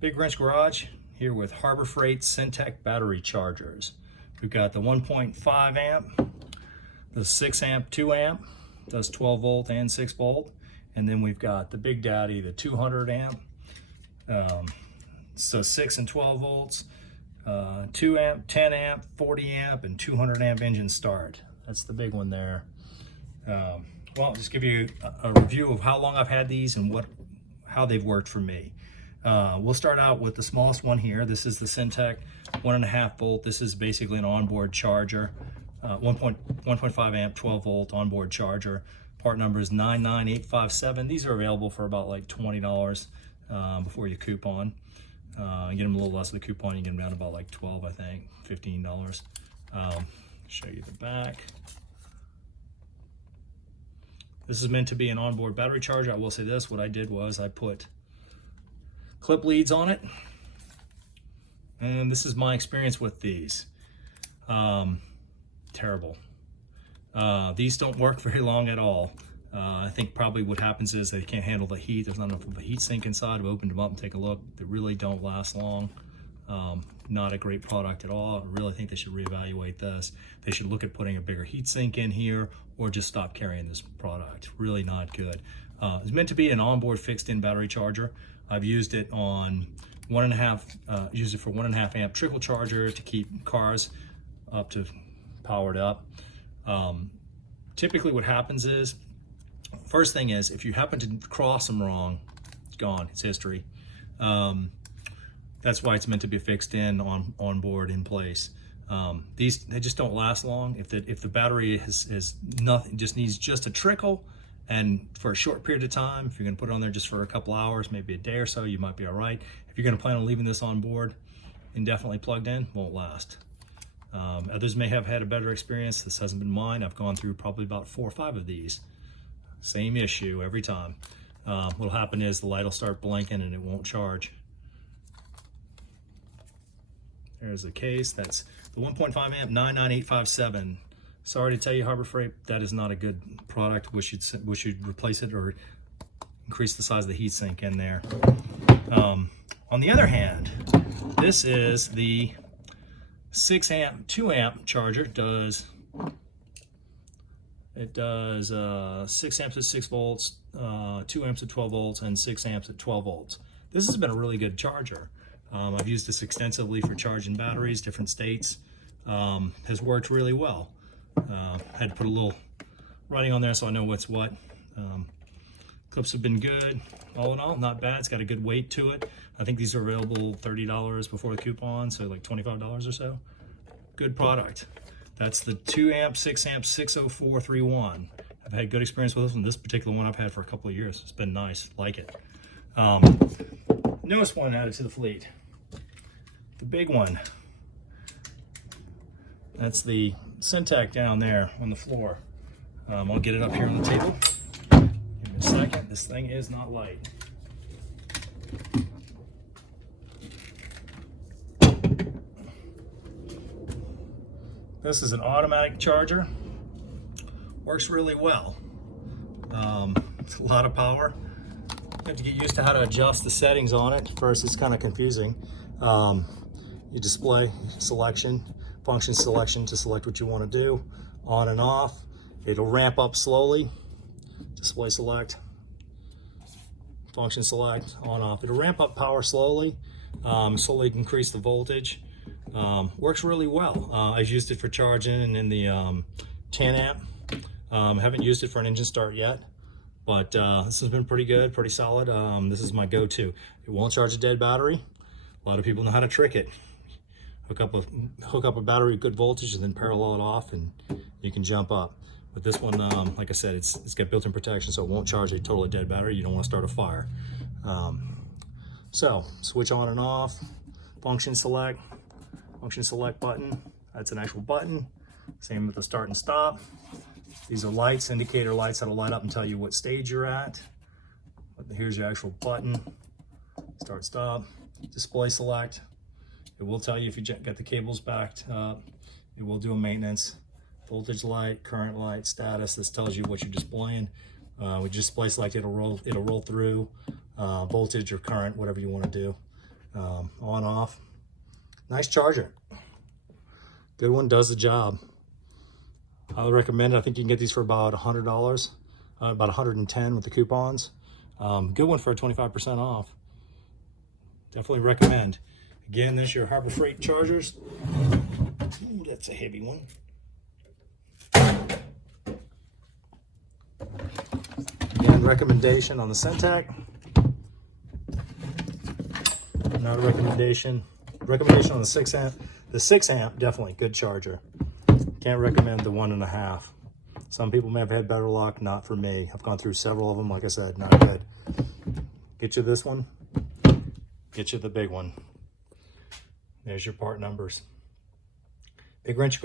Big Wrench Garage here with Harbor Freight Cen-Tech battery chargers. We've got the 1.5 amp, the 6 amp, 2 amp, does 12 volt and 6 volt. And then we've got the Big Daddy, the 200 amp, so 6 and 12 volts, 2 amp, 10 amp, 40 amp, and 200 amp engine start. That's the big one there. Well, I'll just give you a review of how long I've had these and how they've worked for me. We'll start out with the smallest one here. This is the Cen-Tech 1.5 volt. This is basically an onboard charger, 1.5 amp, 12 volt onboard charger. Part number is 99857. These are available for about like $20 before you coupon. You get them a little less of the coupon, you get them down to about like 12, I think, $15. Show you the back. This is meant to be an onboard battery charger. I will say this, what I did was I put clip leads on it, and this is my experience with these. Terrible. These don't work very long at all. I think probably what happens is they can't handle the heat. There's not enough of a heat sink inside. I've opened them up and take a look. They really don't last long. Not a great product at all. I really think they should reevaluate this. They should look at putting a bigger heat sink in here or just stop carrying this product. Really not good. It's meant to be an onboard fixed-in battery charger. I've used it on used it for 1.5 amp trickle charger to keep cars up to powered up. Typically what happens is, first thing is, if you happen to cross them wrong, it's gone, it's history. That's why it's meant to be fixed in on board in place. They just don't last long. If the battery is nothing, just needs just a trickle, and for a short period of time, if you're gonna put it on there just for a couple hours, maybe a day or so, you might be all right. If you're gonna plan on leaving this on board indefinitely plugged in, won't last. Others may have had a better experience. This hasn't been mine. I've gone through probably about 4 or 5 of these. Same issue every time. What'll happen is the light will start blinking and it won't charge. There's the case. That's the 1.5 amp 99857. Sorry to tell you, Harbor Freight, that is not a good product. Wish you'd replace it or increase the size of the heatsink in there. On the other hand, this is the 6 amp, 2 amp charger. It does 6 amps at 6 volts, 2 amps at 12 volts, and 6 amps at 12 volts. This has been a really good charger. I've used this extensively for charging batteries, different states. Has worked really well. Had to put a little writing on there so I know what's what. Clips have been good. All in all, not bad. It's got a good weight to it. I think these are available $30 before the coupon, so like $25 or so. Good product. That's the 2 amp, 6 amp, 60431. I've had good experience with this one. This particular one I've had for a couple of years. It's been nice, like it. Newest one added to the fleet. The big one. That's the Cen-Tech down there on the floor. I'll get it up here on the table. Give me a second. This thing is not light. This is an automatic charger. Works really well. It's a lot of power. You have to get used to how to adjust the settings on it. First, it's kind of confusing. You display selection, function selection to select what you want to do, on and off. It'll ramp up slowly. Display select, function select, on off. It'll ramp up power slowly, slowly increase the voltage. Works really well. I've used it for charging in the 10 amp. Haven't used it for an engine start yet, but this has been pretty good, pretty solid. This is my go-to. It won't charge a dead battery. A lot of people know how to trick it. Hook up a battery with good voltage and then parallel it off, and you can jump up. But this one, like I said, it's got built-in protection, so it won't charge a totally dead battery. You don't want to start a fire. So switch on and off, function select button. That's an actual button. Same with the start and stop. These are lights, indicator lights that'll light up and tell you what stage you're at. But here's your actual button. Start, stop, display select. It will tell you if you got the cables backed up. It will do a maintenance. Voltage light, current light, status. This tells you what you're displaying. With display select, it'll roll through voltage or current, whatever you want to do. on off. Nice charger. Good one, does the job. I would recommend it. I think you can get these for about $100, about $110 with the coupons. Good one for 25% off. Definitely recommend. Again, this is your Harbor Freight chargers. Ooh, that's a heavy one. Again, recommendation on the Cen-Tech. Not a recommendation. Recommendation on the 6 amp. The 6 amp, definitely good charger. Can't recommend the 1.5. Some people may have had better luck, not for me. I've gone through several of them, like I said, not good. Get you this one, get you the big one. There's your part numbers. Big wrench.